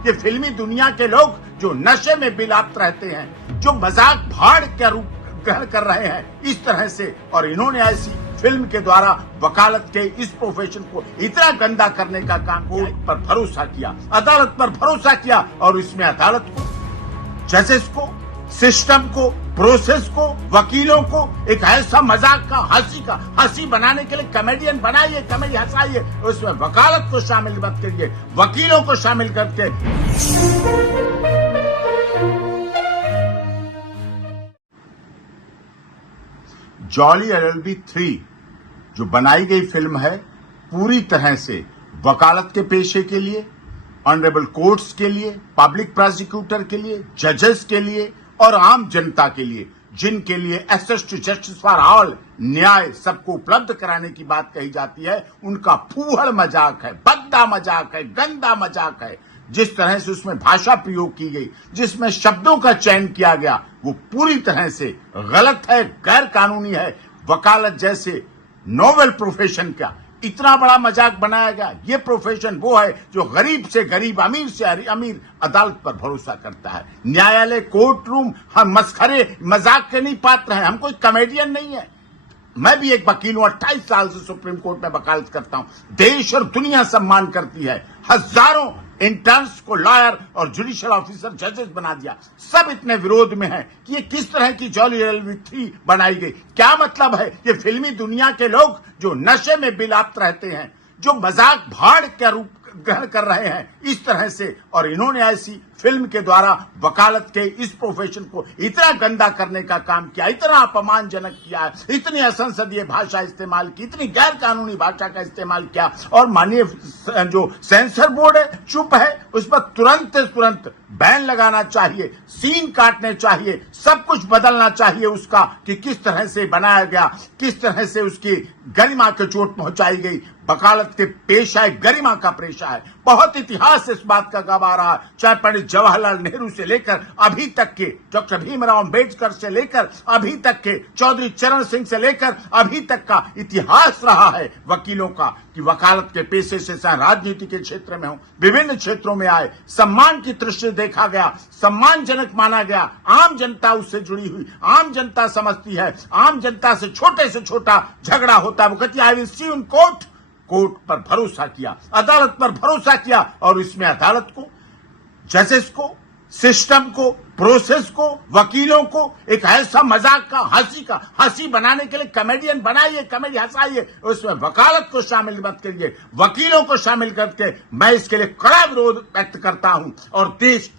ये फिल्मी दुनिया के लोग जो नशे में बिलात रहते हैं, जो मजाक भाड़ का रूप ग्रहण कर रहे हैं इस तरह से, और इन्होंने ऐसी फिल्म के द्वारा वकालत के इस प्रोफेशन को इतना गंदा करने का काम कोर्ट पर भरोसा किया, अदालत पर भरोसा किया, और इसमें अदालत को, जजेस को, सिस्टम को, प्रोसेस को, वकीलों को एक ऐसा मजाक का हंसी बनाने के लिए कॉमेडियन बनाइए, कॉमेडी हंसाइए, उसमें वकालत को शामिल मत करिए, वकीलों को शामिल करके। जॉली LLB 3 जो बनाई गई फिल्म है, पूरी तरह से वकालत के पेशे के लिए, ऑनरेबल कोर्ट्स के लिए, पब्लिक प्रोसिक्यूटर के लिए, जजेस के लिए और आम जनता के लिए, जिनके लिए access to justice for all, न्याय सबको उपलब्ध कराने की बात कही जाती है, उनका फूहड़ मजाक है, भद्दा मजाक है, गंदा मजाक है। जिस तरह से उसमें भाषा प्रयोग की गई, जिसमें शब्दों का चयन किया गया, वो पूरी तरह से गलत है, गैर कानूनी है। वकालत जैसे नोबेल प्रोफेशन का इतना बड़ा मजाक बनाया गया। ये प्रोफेशन वो है जो गरीब से गरीब, अमीर से अमीर अदालत पर भरोसा करता है। न्यायालय, कोर्ट रूम हम मस्खरे मजाक के नहीं पात्र हैं, हम कोई कॉमेडियन नहीं है। मैं भी एक वकील हूं, 28 साल से सुप्रीम कोर्ट में वकालत करता हूं। देश और दुनिया सम्मान करती है। हजारों इंटर्न्स को लॉयर और जुडिशियल ऑफिसर, जजेस बना दिया। सब इतने विरोध में हैं कि ये किस तरह की जॉली LLB 3 बनाई गई। क्या मतलब है? ये फिल्मी दुनिया के लोग जो नशे में बिलात रहते हैं, जो मजाक भाड़ का रूप ग्रहण कर रहे हैं इस तरह से, और इन्होंने ऐसी फिल्म के द्वारा वकालत के इस प्रोफेशन को इतना गंदा करने का काम किया, इतना अपमानजनक किया, इतनी असंसदीय भाषा इस्तेमाल की, इतनी गैर कानूनी भाषा का इस्तेमाल किया। और माननीय जो सेंसर बोर्ड है चुप है, उस पर तुरंत बैन लगाना चाहिए, सीन काटने चाहिए, सब कुछ बदलना चाहिए उसका, कि किस तरह से बनाया गया, किस तरह से उसकी गरिमा को चोट पहुंचाई गई। वकालत के पेशा है, गरिमा का पेशा है। बहुत इतिहास इस बात का गवाह रहा, चाहे पंडित जवाहरलाल नेहरू से लेकर अभी तक के डॉक्टर भीमराव अंबेडकर से लेकर अभी तक के चौधरी चरण सिंह से लेकर अभी तक का इतिहास रहा है वकीलों का, कि वकालत के पेशे से राजनीति के क्षेत्र में हो, विभिन्न क्षेत्रों में आए, सम्मान की दृष्टि देखा गया, सम्मानजनक माना गया। आम जनता उससे जुड़ी हुई, आम जनता समझती है, आम जनता से छोटा झगड़ा होता है, वो कहती है I will see you in court. Court पर भरोसा किया, अदालत पर भरोसा किया, और इसमें अदालत को, जजेस को, सिस्टम को, प्रोसेस को, वकीलों को एक ऐसा मजाक का हंसी बनाने के लिए कॉमेडियन बनाइए, कॉमेडी हंसाइए, उसमें वकालत को शामिल मत करिए, वकीलों को शामिल करके। मैं इसके लिए कड़ा विरोध व्यक्त करता हूं, और देश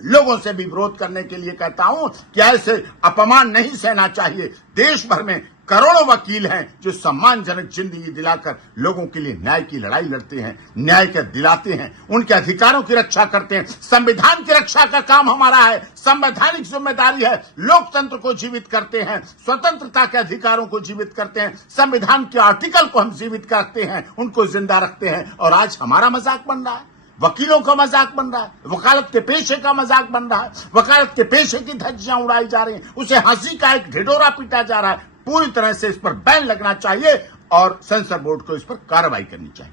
लोगों से भी विरोध करने के लिए कहता हूं कि ऐसे अपमान नहीं सहना चाहिए। देश भर में करोड़ों वकील हैं जो सम्मानजनक जिंदगी दिलाकर लोगों के लिए न्याय की लड़ाई लड़ते हैं, न्याय के दिलाते हैं, उनके अधिकारों की रक्षा करते हैं। संविधान की रक्षा का काम हमारा है, संवैधानिक जिम्मेदारी है। लोकतंत्र को जीवित करते हैं, स्वतंत्रता के अधिकारों को जीवित करते हैं, संविधान के आर्टिकल को हम जीवित करते हैं, उनको जिंदा रखते हैं। और आज हमारा मजाक बन रहा है, वकीलों का मजाक बन रहा है, वकालत के पेशे का मजाक बन रहा है, वकालत के पेशे की धज्जियां उड़ाई जा रही हैं, उसे हंसी का एक ढिढोरा पीटा जा रहा है। पूरी तरह से इस पर बैन लगना चाहिए और सेंसर बोर्ड को इस पर कार्रवाई करनी चाहिए।